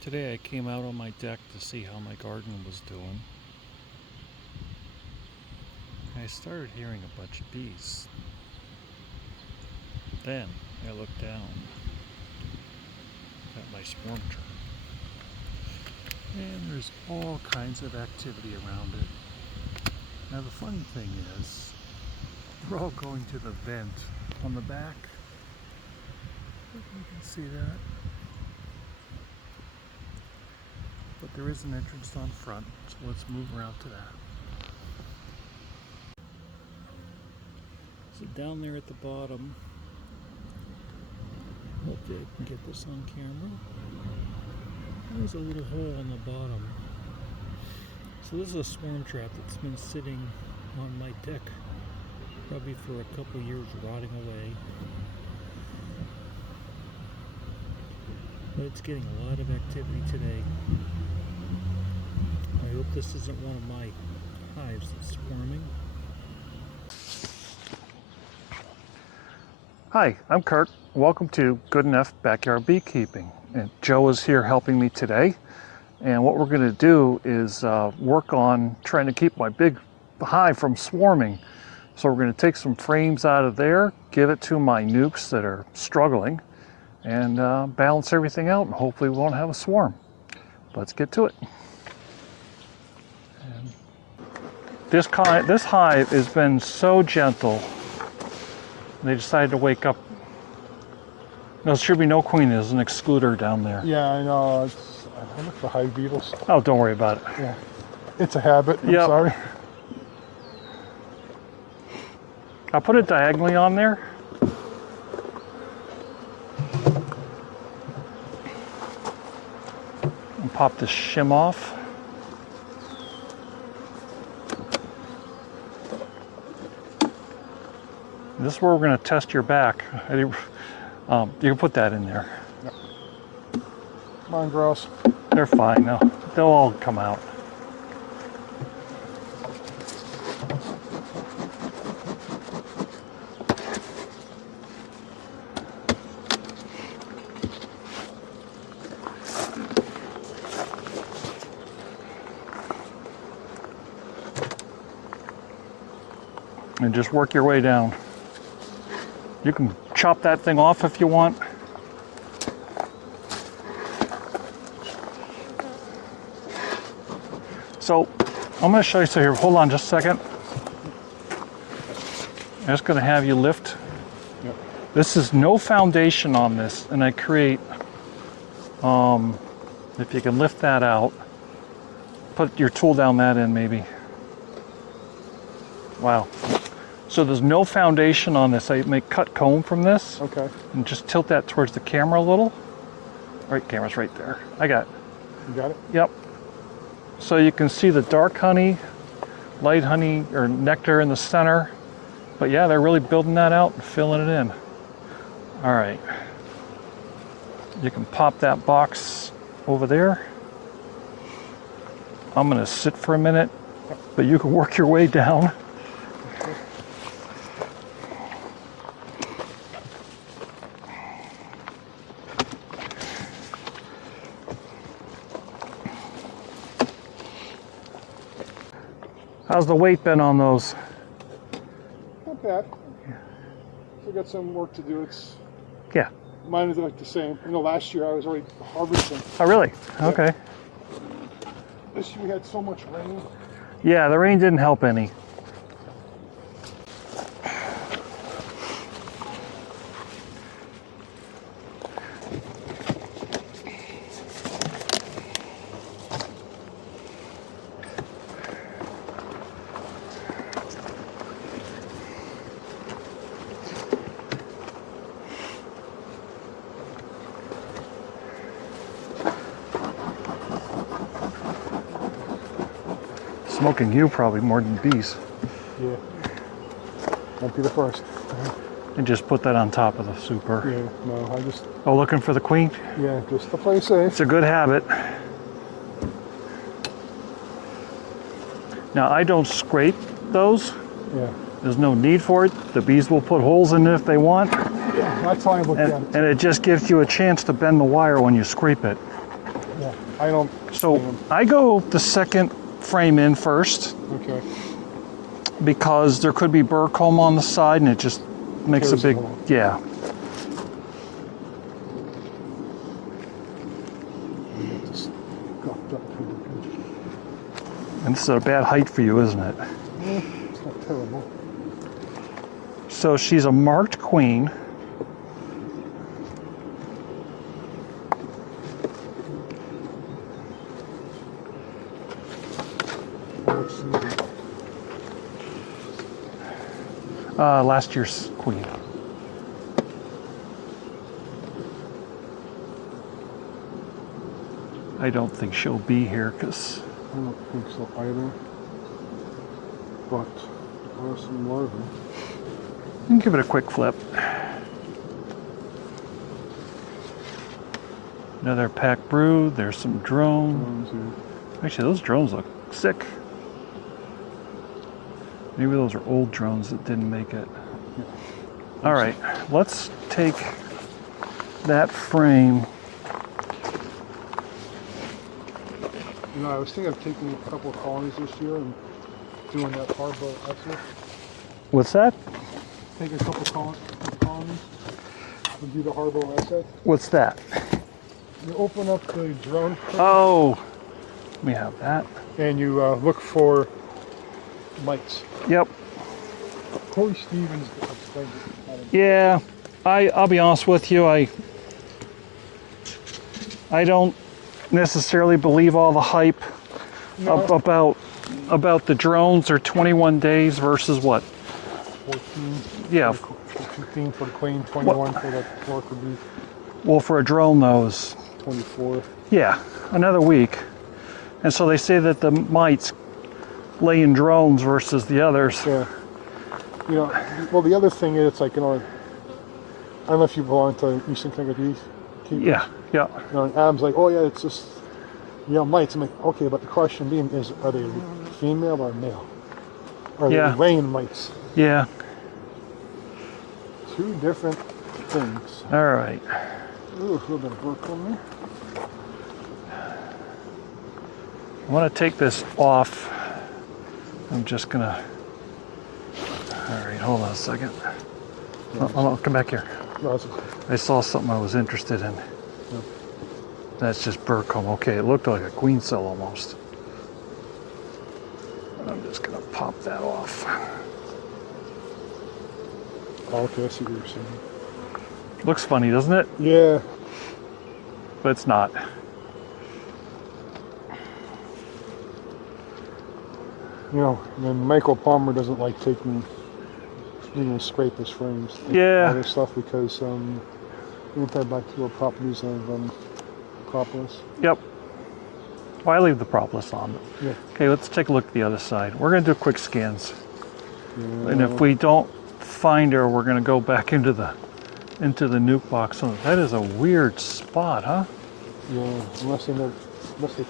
Today I came out on my deck to see how my garden was doing. I started hearing a bunch of bees. Then I looked down at my swarm chart, and there's all kinds of activity around it. Now the funny thing is, they're all going to the vent on the back. You can see that. But there is an entrance on front, so let's move around to that. So down there at the bottom, hopefully I can get this on camera. There's a little hole on the bottom. So this is a swarm trap that's been sitting on my deck probably for a couple years, rotting away. But it's getting a lot of activity today. I hope this isn't one of my hives that's swarming. Hi, I'm Kurt. Welcome to Good Enough Backyard Beekeeping. And Joe is here helping me today. And what we're going to do is work on trying to keep my big hive from swarming. So we're going to take some frames out of there, give it to my nucs that are struggling, and balance everything out, and hopefully we won't have a swarm. Let's get to it. And this hive has been so gentle. They decided to wake up. No, there should be no queen. There's an excluder down there. Yeah, I know. I look for hive beetles. Oh, don't worry about it. Yeah, it's a habit. I'm Yep. sorry. I'll put it diagonally on there. And pop the shim off. This is where we're going to test your back. You can put that in there. Yep. Come on, girls. They're fine. They'll all come out. And just work your way down. You can chop that thing off if you want. So I'm going to show you. So here, hold on just a second. I'm just going to have you lift. Yep. This is no foundation on this, and I create, if you can lift that out, put your tool down that end maybe. Wow. So there's no foundation on this. I make cut comb from this. Okay. And just tilt that towards the camera a little. Right, camera's right there. I got it. You got it? Yep. So you can see the dark honey, light honey, or nectar in the center. But yeah, they're really building that out and filling it in. All right. You can pop that box over there. I'm gonna sit for a minute, but you can work your way down. How's the weight been on those? Not bad. We got some work to do. Yeah. Mine is like the same. You know, last year I was already harvesting. Oh, really? Yeah. Okay. This year we had so much rain. Yeah, the rain didn't help any. Smoking you probably more than bees. Yeah. Won't be the first. And just put that on top of the super. Yeah, no, I just, Oh, looking for the queen? yeah, just to play safe. It's a good habit. Now, I don't scrape those. Yeah. There's no need for it. The bees will put holes in it if they want. Yeah, that's how I look at it. And it just gives you a chance to bend the wire when you scrape it. Yeah, I don't. So I go the second frame in first Okay. because there could be burr comb on the side and it just makes a Carries it big, along. yeah. I got this glucked up pretty good. And this is a bad height for you, isn't it? It's not terrible. So she's a marked queen. Which season? Last year's queen. I don't think she'll be here because I don't think so either. But there are some larvae. you can give it a quick flip. Another pack brood. There's some drone. Drones here. Actually, those drones look sick. Maybe those are old drones that didn't make it. Yeah. All right, let's take that frame. You know, I was thinking of taking a couple of colonies this year and doing that hardboat essay. What's that? Take a couple of colonies and do the hardboat essay. What's that? You open up the drone Oh, we have that. and you look for mites. Yep. Corey Stevens explained it. Yeah, I'll be honest with you. I don't necessarily believe all the hype No. about the drones. Are 21 days versus what? 14. Yeah. 15 for the queen, 21 for the worker bee, Well, for a drone, those. 24. Yeah, another week. And so they say that the mites lay in drones versus the others. Yeah. You know, well, the other thing is, it's like, you know, I don't know if you belong to Eastern Kentucky. Yeah, yeah. You know, and Adam's like, oh yeah, it's just, you know, mites. I'm like, okay, but the question being is, are they female or male? Are Yeah. they laying mites? Yeah. Two different things. All right. Ooh, a little bit of work on there. I want to take this off. I'm just gonna. All right, hold on a second. I'll come back here. No, it's, I saw something I was interested in. Yep. That's just burr comb. Okay, it looked like a queen cell almost. I'm just gonna pop that off. oh, okay, I see what you're saying. Looks funny, doesn't it? Yeah. But it's not. You know, and Michael Palmer doesn't like taking, you know, scrape his frames. Yeah. Other stuff because antibacterial properties of propolis. Yep. Well, I leave the propolis on. Yeah. Okay, let's take a look at the other side. We're gonna do quick scans. Yeah. And if we don't find her, we're gonna go back into the nuke box. Oh, that is a weird spot, huh? Yeah, unless they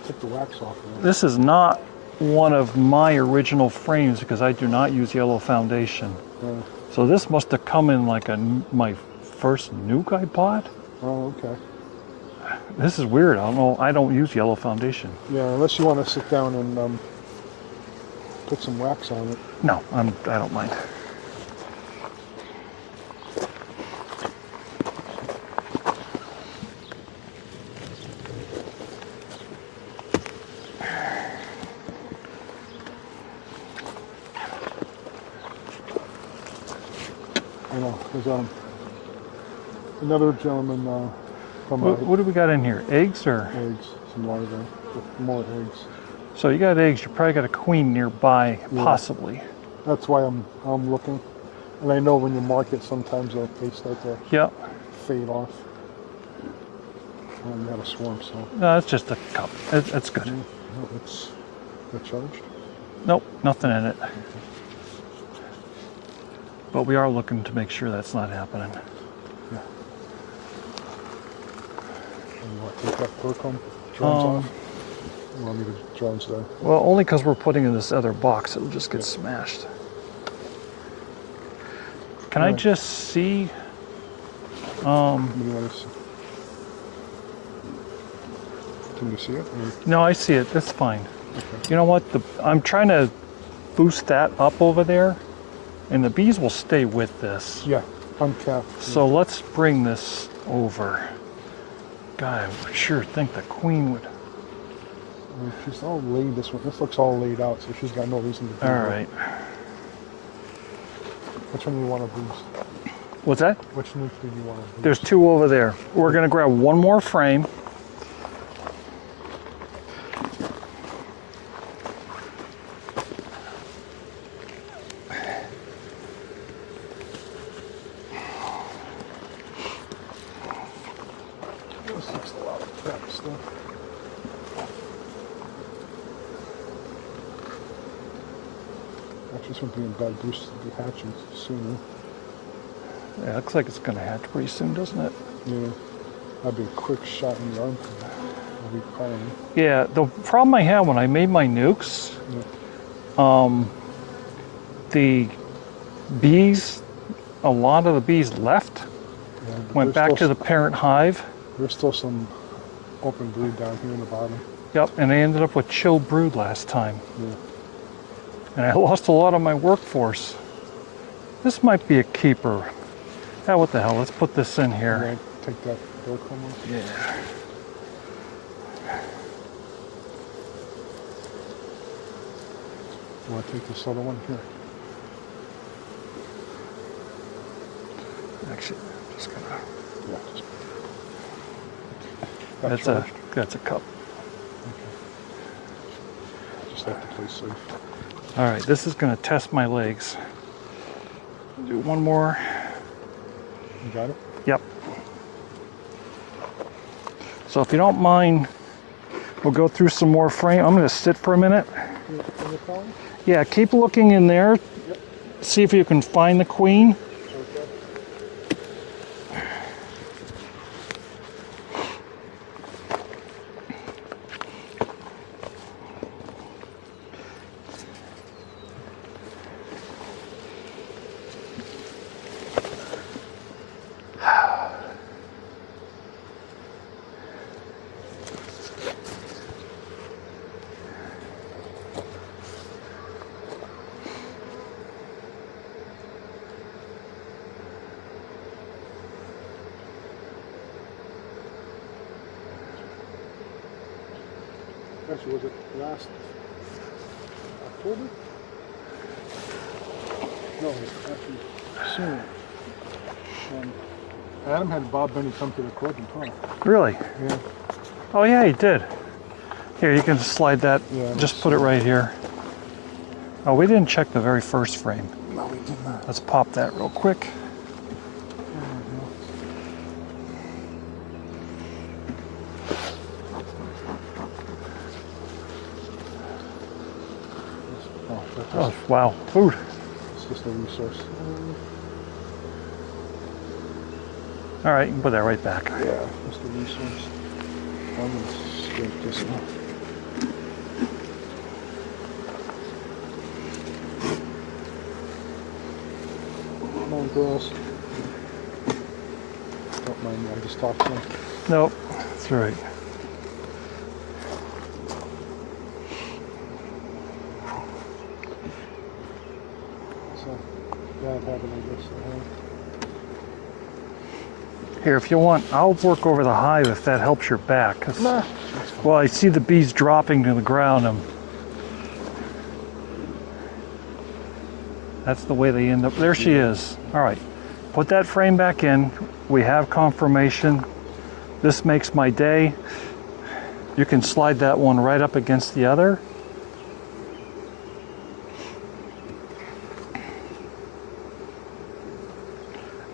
took the wax off of it. This is not one of my original frames because I do not use yellow foundation. Yeah. So this must have come in like my first nuke I bought. Oh, okay. This is weird. I don't know. I don't use yellow foundation. Yeah, unless you want to sit down and put some wax on it. No, I don't mind. I know, there's another gentleman from What do we got in here? Eggs or? eggs, some larvae, with more eggs. So you got eggs. You probably got a queen nearby, Yeah. possibly. That's why I'm looking. And I know when you mark it, sometimes they start to Yep. fade off. You have a swarm, so No, it's just a cup. It's good. no, it's they're charged. Nope, nothing in it. But we are looking to make sure that's not happening. Yeah. And you want to take that burr drones off? You want me to drones there? Well, only because we're putting in this other box, it'll just get smashed. Can I Alright. just see? What do you want to see? Can you see it? Or? No, I see it. That's fine. Okay. You know what? I'm trying to boost that up over there, and the bees will stay with this. Yeah, uncapped. So let's bring this over. God, I sure think the queen would. I mean, she's all laid this one. This looks all laid out, so she's got no reason to do All that. right. Which one do you want to boost? What's that? Which nuke do you want to boost? There's 2 over there. We're going to grab one more frame. This looks a lot of crap stuff. Actually, this would be in bad boost to be hatching sooner. Yeah, looks like it's going to hatch pretty soon, doesn't it? Yeah, that'd be a quick shot in the arm for that. I'll be calling. Yeah, the problem I had when I made my nukes, Yeah. the bees, a lot of the bees left, Yeah, went back to the parent hive. There's still some open brood down here in the bottom. Yep, and I ended up with chill brood last time. Yeah. And I lost a lot of my workforce. This might be a keeper. Ah, what the hell, let's put this in here. Yeah, take that door comb off. Yeah. You want to take this other one here? Actually, I'm just gonna. Yeah. Just, That's a cup. just have to play safe. All right, this is gonna test my legs. Do one more. You got it? Yep. So if you don't mind, we'll go through some more frame. I'm gonna sit for a minute. Can you call him? Yeah, keep looking in there. Yep. See if you can find the queen. Okay. Actually, was it last October? No, it was actually soon. Adam had Bob Benny come to the court and talk. Really? Yeah. Oh yeah, he did. Here, you can slide that. Yeah, Just put it right here. Oh, we didn't check the very first frame. No, we did not. Let's pop that real quick. Oh, wow. Food. It's just a resource. All right, you can put that right back. Yeah, just a resource. I'm going to scrape this off. Come on, girls. Don't mind me, I just talked to them. Nope, that's right. So, yeah, I've had it, I guess. Here, if you want, I'll work over the hive if that helps your back. 'Cause, Nah. well, I see the bees dropping to the ground. That's the way they end up. There she is. All right, put that frame back in. We have confirmation. This makes my day. You can slide that one right up against the other.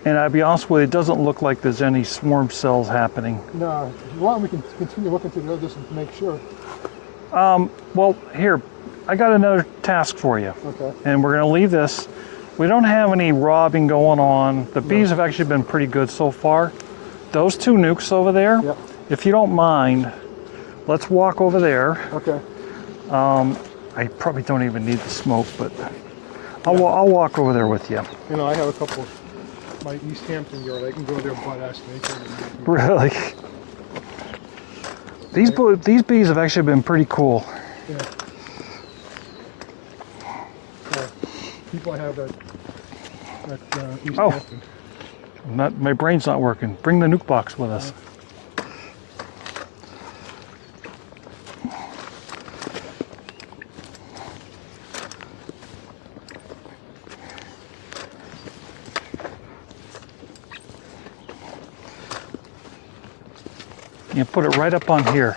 And I'll be honest with you, it doesn't look like there's any swarm cells happening. No, if you want, we can continue looking through the others and make sure. Well, here, I got another task for you. Okay. And we're gonna leave this. We don't have any robbing going on. The bees have actually been pretty good so far. Those 2 nukes over there, Yep. if you don't mind, let's walk over there. Okay. I probably don't even need the smoke, but I'll walk over there with you. You know, I have a couple, my East Hampton yard, I can go there butt ass naked. Really? These bees have actually been pretty cool. Yeah. People have that East Oh. Hampton. My brain's not working. Bring the nuke box with us. You put it right up on here.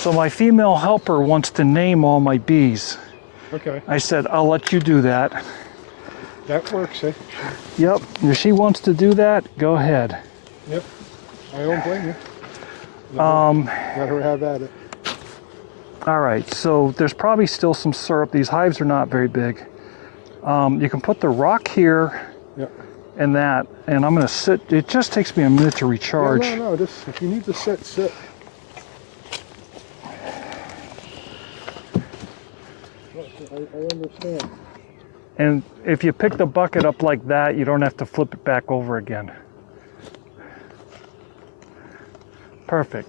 So my female helper wants to name all my bees. Okay. I said, I'll let you do that. That works, eh? Yep, if she wants to do that, go ahead. Yep. I don't blame you. Let her have at it. All right, so there's probably still some syrup. These hives are not very big. You can put the rock here Yep. and that, and I'm gonna sit. It just takes me a minute to recharge. Yeah, no, just if you need to sit, sit. I understand. And if you pick the bucket up like that, you don't have to flip it back over again. Perfect.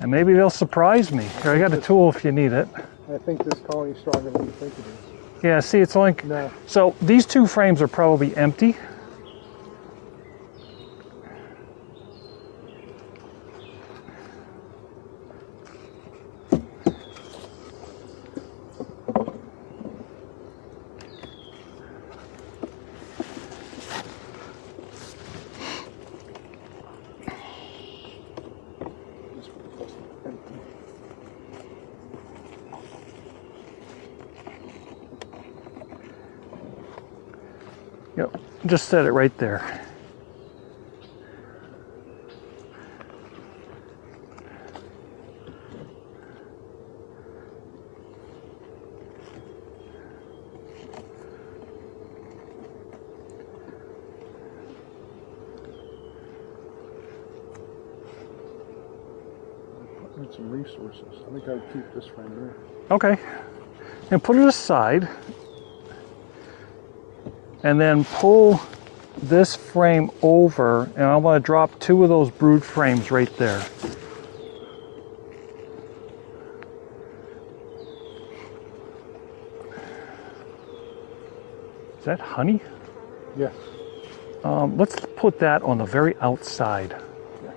And maybe they'll surprise me. Here, I got a tool if you need it. I think this colony's stronger than you think it is. Yeah, see, it's only... No. So these two frames are probably empty. Yep, just set it right there. Need some resources. I think I'd keep this frame there. Okay, and put it aside. And then pull this frame over, and I want to drop two of those brood frames right there. Is that honey? Yes. Let's put that on the very outside. Yeah.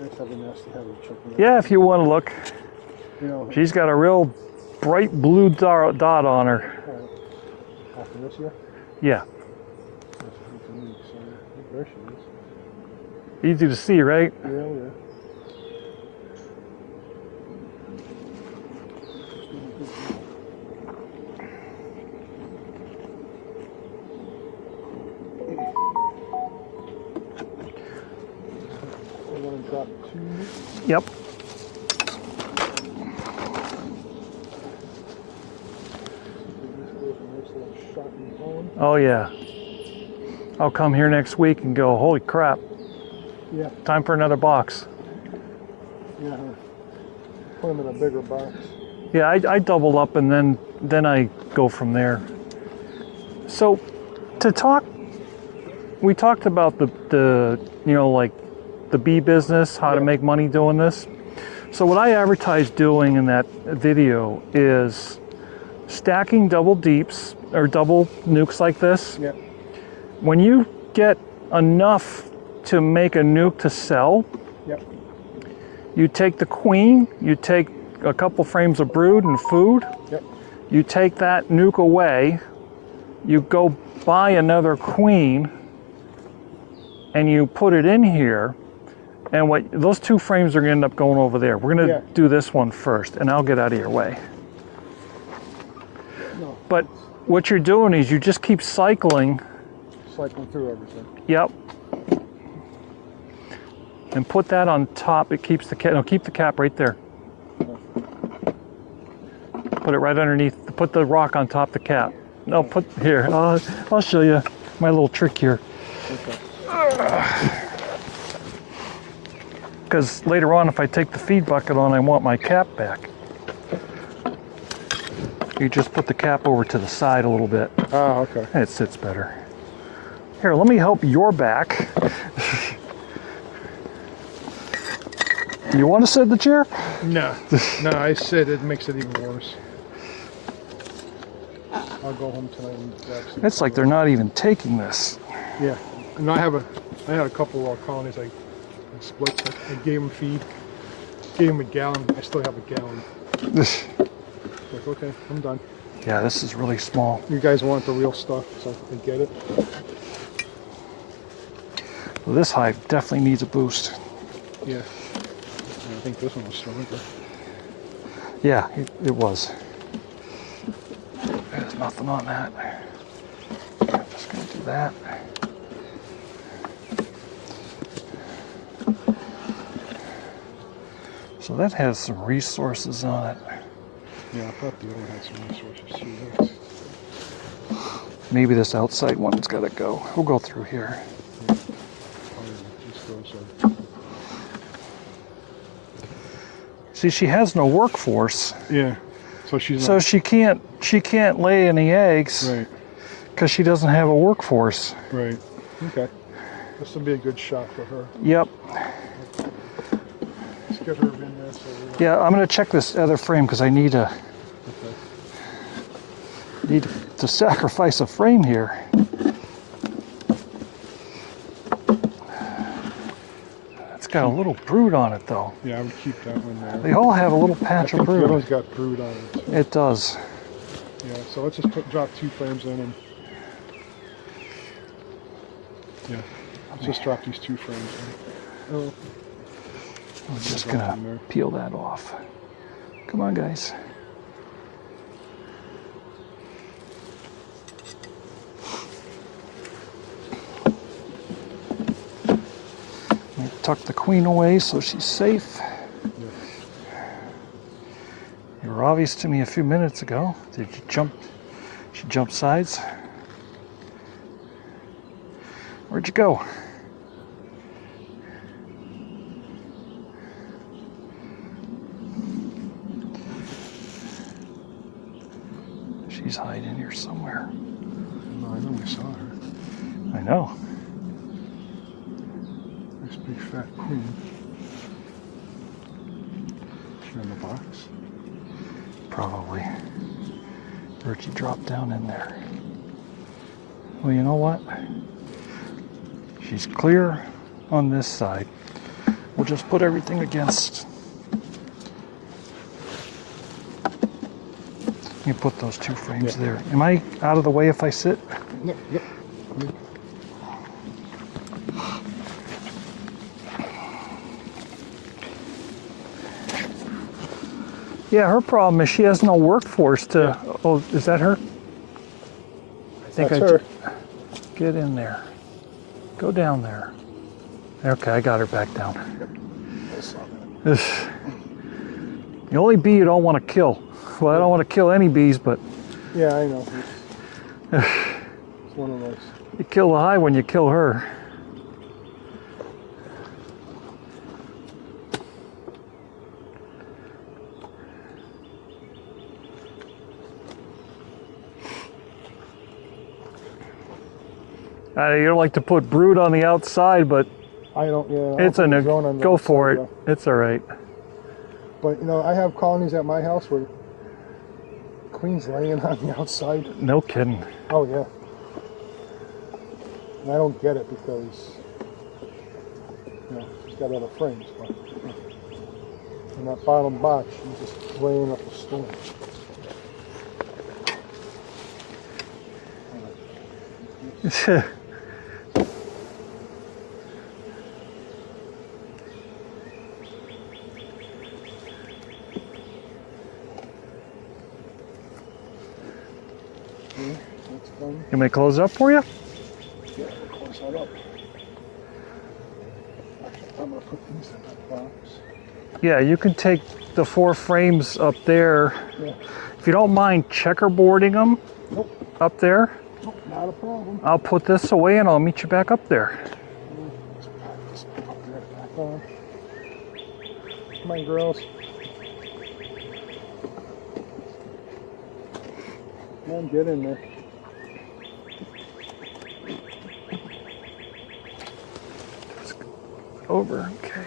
Nice having a nest to have a chicken. Yeah, if you want to look. You know, She's got a real bright blue dot on her. after this year? Yeah, There she is. easy to see, right? Yeah, yeah. I want to drop two. Yep. Oh yeah. I'll come here next week and go, holy crap, Yeah, time for another box. yeah. Put them in a bigger box. Yeah, I double up and then I go from there. So we talked about the you know, like the bee business, how to make money doing this. So what I advertise doing in that video is stacking double deeps or double nukes like this. Yeah. When you get enough to make a nuke to sell, Yep. you take the queen, you take a couple frames of brood and food, Yep. you take that nuke away, you go buy another queen, and you put it in here, and what those two frames are going to end up going over there. We're going to do this one first, and I'll get out of your way. No. But what you're doing is you just keep cycling. Cycling through everything. Yep. And put that on top. It keeps the cap. No, keep the cap right there. Put it right underneath. Put the rock on top of the cap. No, put here. I'll show you my little trick here. Okay. Because later on, if I take the feed bucket on, I want my cap back. You just put the cap over to the side a little bit. Ah, okay. And it sits better. Here, let me help your back. Do you want to sit in the chair? No, no, I said it makes it even worse. I'll go home tonight and grab some. It's like they're not even taking this. Yeah, and I had a couple of colonies. I split. I gave them feed. Gave them a gallon. I still have a gallon. Like, okay, I'm done. Yeah, this is really small. You guys want the real stuff, so I get it. Well, this hive definitely needs a boost. Yeah. I think this one was stronger. Yeah, it was. There's nothing on that. I'm just going to do that. So that has some resources on it. Yeah, I thought the other one had some resources too. Maybe this outside one's got to go. We'll go through here. Yeah. Oh, yeah, just those, See, she has no workforce. yeah. So she's So not, she can't lay any eggs right, because she doesn't have a workforce. right. Okay. This will be a good shot for her. Yep. Let's get her in there. So Yeah, I'm gonna check this other frame because I need to sacrifice a frame here. It's got a little brood on it though. yeah, I would keep that one there. They all have a little patch of The other brood. one's got brood on it. It does. Yeah, so let's just drop 2 frames in and yeah, let's just drop these 2 frames in. Oh, I'm just gonna peel that off. Come on, guys. Let me tuck the queen away so she's safe. yeah. You were obvious to me a few minutes ago. Did you jump? She jumped sides. Where'd you go? She's hiding here somewhere. No, I know we saw her. I know. Nice big fat queen. She in the box? Probably. Where'd she drop down in there? Well, you know what? She's clear on this side. We'll just put everything against. You put those 2 frames there. Am I out of the way if I sit? No, yep. Yeah, her problem is she has no workforce to. Yeah. Oh, is that her? I think That's her. Get in there. Go down there. Okay, I got her back down. The only bee you don't want to kill. Well, I don't want to kill any bees, but Yeah, I know. It's one of those. you kill the hive when you kill her. You don't like to put brood on the outside, but I don't, yeah. it's a go for it. Yeah. It's all right. But, you know, I have colonies at my house where queen's laying on the outside. No kidding. Oh, yeah. And I don't get it because, you know, she's got other frames. But, in that bottom box, she's just laying up a storm. Okay, that's done. You may close it up for you? Yeah, we'll close that up. Actually, I'm going to put these in that box. Yeah, you can take the 4 frames up there. Yeah. If you don't mind checkerboarding them Nope, up there, nope, not a problem. I'll put this away and I'll meet you back up there. Come on. Come on, girls. Come on, get in there. Over, okay.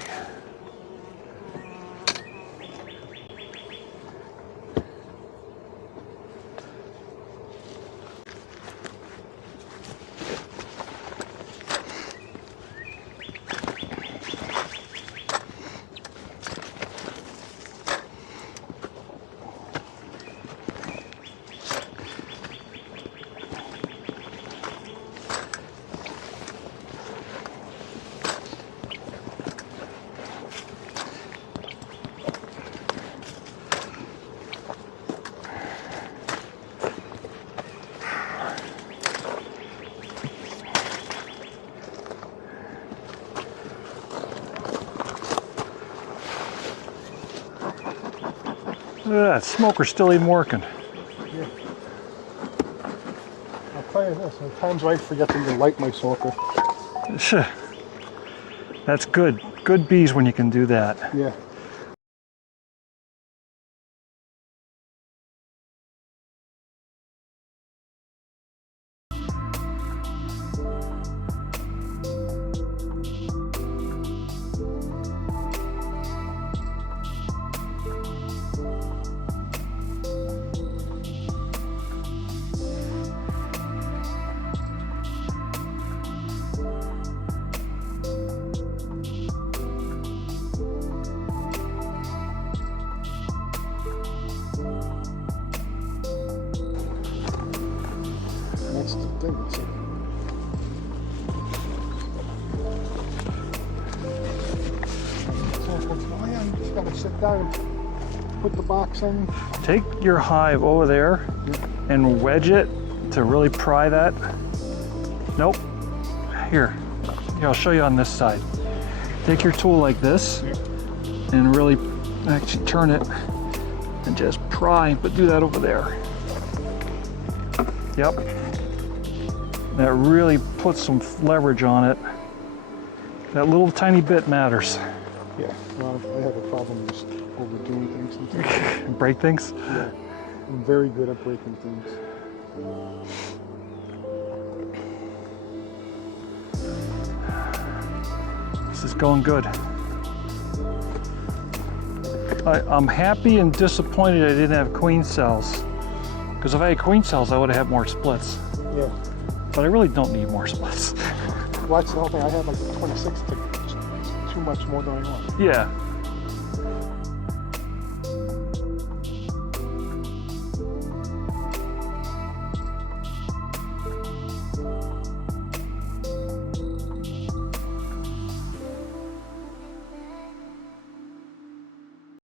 Look at that, smoker's still even working. Yeah. I'll tell you this, at times I forget to even light my smoker. That's good. Good bees when you can do that. Yeah. That's the thing. It's like, oh yeah, you just gotta sit down and put the box in. Take your hive over there and wedge it to really pry that. Nope. Here, I'll show you on this side. Take your tool like this and really actually turn it and just pry, but do that over there. Yep. That really puts some leverage on it. That little tiny bit matters. Yeah, well, I have a problem just overdoing things sometimes. Break things? Yeah, I'm very good at breaking things. This is going good. I'm happy and disappointed I didn't have queen cells. Because if I had queen cells, I would have had more splits. Yeah. But I really don't need more splits. Well, that's the whole thing. I had like 26 tickets. Too much more going on. Yeah.